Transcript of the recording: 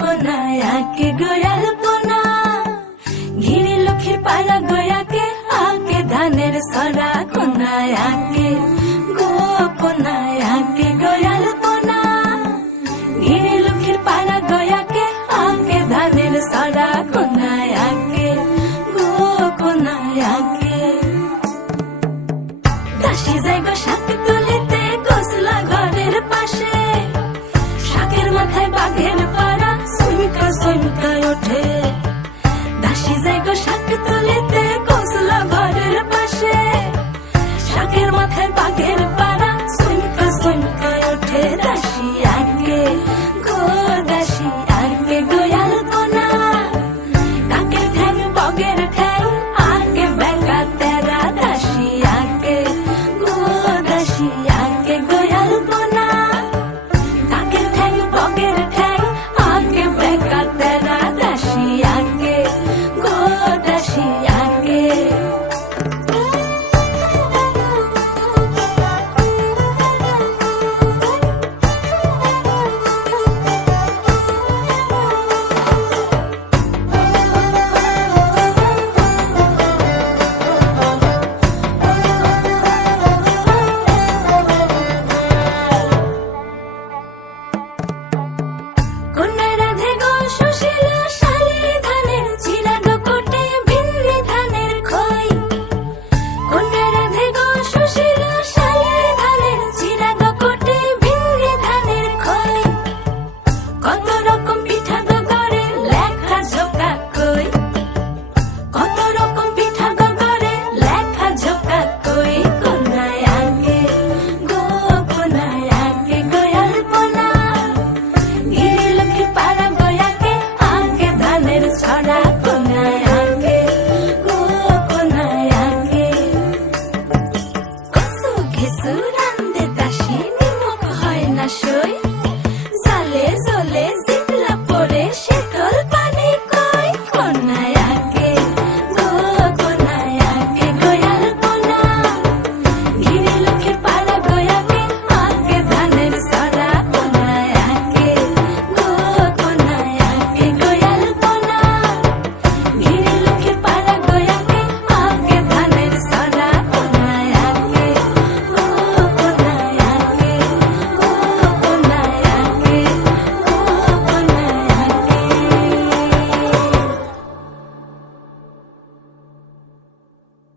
কোনায় আঁকে গোয়াল পোনা, ঘিরে লক্ষ্মীর পাড়া গয়াকে আঁকে ধানের সরা কোনায় আঁকে গো কোনায় আঁকে গোয়াল পোনা, ঘিরে লক্ষ্মীর পাড়া গয়াকে আঁকে ধানের সরা কোনায় আঁকে গো কোনায় আঁকে। দাসী যায় গো শাক তুলিতে গোসলা ঘরের পাশে, শাকের মাথায় বাঘের পাড়া সুইমকা সুইমকা ওঠে। দাসী যায় গো শাক তুলিতে গোসলা ঘরের পাশে, শাকের মাথায় বাঘের পাড়া সুইমকা সুইমকা ওঠে। দাসী আঁকে গো দাসী আঁকে গোয়াল পোনা, কাকের ঠ্যাং বগের ঠ্যাং আঁকে বেকা তেরা। দাসী আঁকে গো দাসী আঁকে গোয়াল পোনা, কাকের ঠ্যাং বগের ঠ্যাং আঁকে বেকা তেরা। দাসী আঁকে গো দাসী আঁকে। কন্যা রাধে গো সুশীলা শালী ধানের চিরা গো কোটে ভিন্নি ধানের খই। কন্যা রাধে গো সুশীলা শালী ধানের চিরা গো কোটে ভিন্নি ধানের খই। কত রকম পিঠা গো করে লেখা ঝোকা কই, কত রকম পিঠা গো করে লেখা ঝোকা কই। কন্যায় আঁকে গো কোনায় আঁকে গোয়াল পোনা, ঘিরে লক্ষ্মীর পাড়া